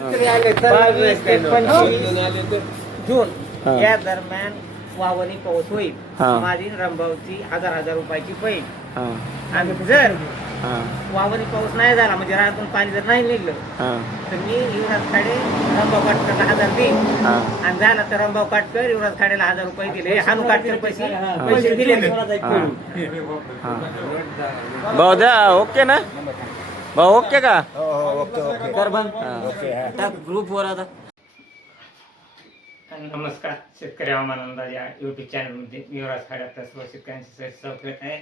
22 ते 25 जून हा. या दरम्यान वावणी पाऊस होईल. हा. माझी रंभावची 1000 रुपयाची पैल. हा आणि जर हा वावणी पाऊस नाही झाला म्हणजे रानातून पाणी जर नाही निघलं हा तर मी युवराज खाडे रंभाव काटकरला 1000 देईन. हा आणि झालं तर रंभाव काटकर युवराज खाडेला 1000 रुपये दिले. हानू काटकर पैसे दिले. हा. भाऊ द्या ओके ना भाऊ ओके का ग्रुपवर आता नमस्कार. शेतकरी हवामान अंदाज या युट्यूब चॅनलमध्ये युवराज खाडे आपल्या सर्व शेतकऱ्यांचे स्वागत आहे.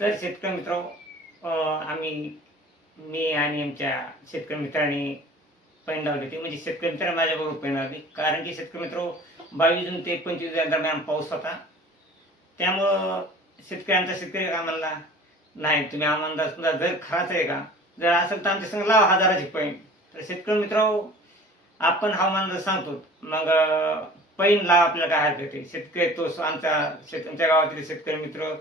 तर शेतकरी मित्र मी आणि आमच्या शेतकरी मित्रांनी पैन लावली होती. म्हणजे शेतकरी मित्र माझ्याबरोबर पैन लावली कारण की शेतकरी मित्र 22 जून ते 25 जून दरम्यान पाऊस होता. त्यामुळं शेतकरी का म्हणला नाही तुम्ही हवामान सुद्धा जर खराच आहे का जर असेल तर आमच्या संग लावा 1000ची पैन. तर शेतकरी मित्र आपण हवामान जर सांगतो मग पैन लावा आपल्याला काय हरकत आहे. शेतकरी तो आमच्या गावातील शेतकरी मित्र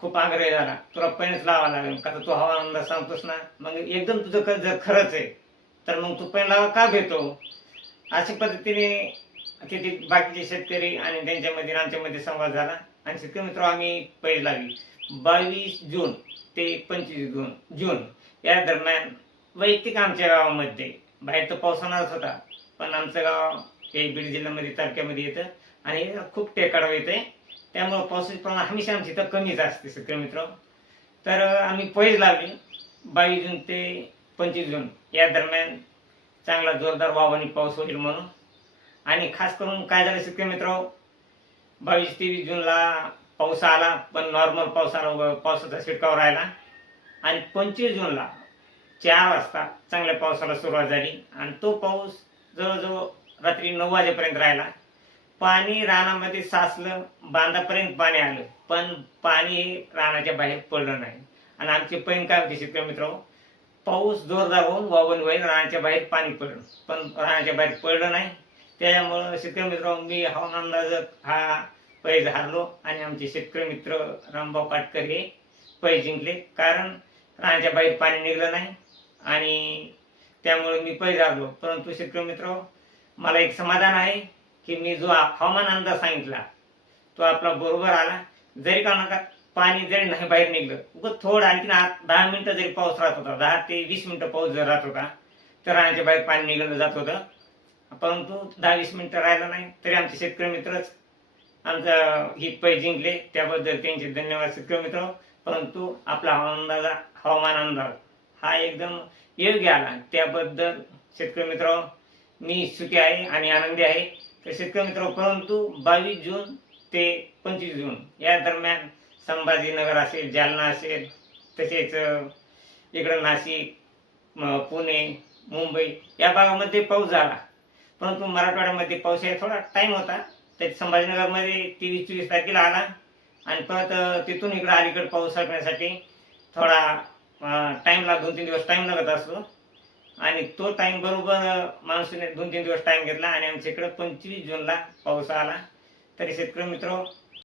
खूप आग्रही झाला तुला पैनच लावा लागेल का तर तू हवामान सांगतोस ना मग एकदम तुझं जर खरंच आहे तर मग तू पैन लावा का घेतो. अशा पद्धतीने तिथे बाकीचे शेतकरी आणि त्यांच्यामध्ये आमच्यामध्ये संवाद झाला आणि शेतकरी मित्र आम्ही पैन लावली 22 जून ते 25 जून या दरम्यान. वैयक्तिक आमच्या गावामध्ये बाहेर तर पाऊस होणारच होता पण आमचं गाव हे बीड जिल्ह्यामध्ये तालुक्यामध्ये येतं आणि खूप टेकाडावर येते त्यामुळं पावसाचे प्रमाण हमेशा आमच्या इथं कमीच असते शेतकरी मित्र. तर आम्ही पैज लावली 22 जून ते 25 जून या दरम्यान चांगला जोरदार वावणी पाऊस होईल म्हणून. आणि खास करून काय झालं शेतकरी मित्र 22-23 जूनला पाऊस आला पण नॉर्मल पाऊस आला पावसाचा शिडकावा राहिला आणि 25 जूनला 4 वाजता चांगल्या पावसाला सुरुवात झाली आणि तो पाऊस जवळजवळ रात्री 9 वाजेपर्यंत राहिला. पाणी रानामध्ये साचलं बांधापर्यंत पाणी आलं पण पाणी रानाच्या बाहेर पडलं नाही. आणि आमचे पैन काय होते शेतकरी मित्र पाऊस जोरदार होऊन वावण होईल रानाच्या बाहेर पाणी पडलं पण रानाच्या बाहेर पडलं नाही. त्यामुळं शेतकरी मित्र मी हवामान अंदाज हा पैज हारलो आणि आमचे शेतकरी मित्र रामभाऊ काटकर हे पैज जिंकले कारण रानाच्या बाहेर पाणी निघलं नाही आणि त्यामुळे मी पैज हारलो. परंतु शेतकरी मित्र मला एक समाधान आहे की मी जो हवामान अंदाज सांगितला तो आपला बरोबर आला. जरी का नका पाणी जरी नाही बाहेर निघलं उगं थोडं आणखी 10 मिनिटं जरी पाऊस राहत होता 10 ते 20 मिनिटं पाऊस जर राहत होता तर रानाच्या बाहेर पाणी निघलं जात होतं. परंतु 10-20 मिनिटं राहिलं नाही तरी आमचे शेतकरी मित्रच आमचा ही पैज जिंकले त्याबद्दल त्यांचे धन्यवाद शेतकरी मित्र. परंतु आपला हवामान अंदाज हा एकदम योग्य आला त्याबद्दल शेतकरी मित्र मी सुखी आहे आणि आनंदी आहे. तर शेतकरी मित्र परंतु 22 जून ते 25 जून या दरम्यान संभाजीनगर असेल जालना असेल तसेच इकडं नाशिक पुणे मुंबई या भागामध्ये पाऊस झाला. परंतु मराठवाड्यामध्ये पाऊस यायला थोडा टाईम होता. तर संभाजीनगरमध्ये 23-24 तारखेला आला आणि परत तिथून इकडं अलीकडे पाऊस साठवण्यासाठी थोडा टाईम 2-3 दिवस टाईम लागत असतो आणि तो टाईम बरोबर माणसाने 2-3 दिवस टाईम घेतला आणि आमच्या इकडं 25 जूनला पाऊस आला. तरी शेतकरी मित्र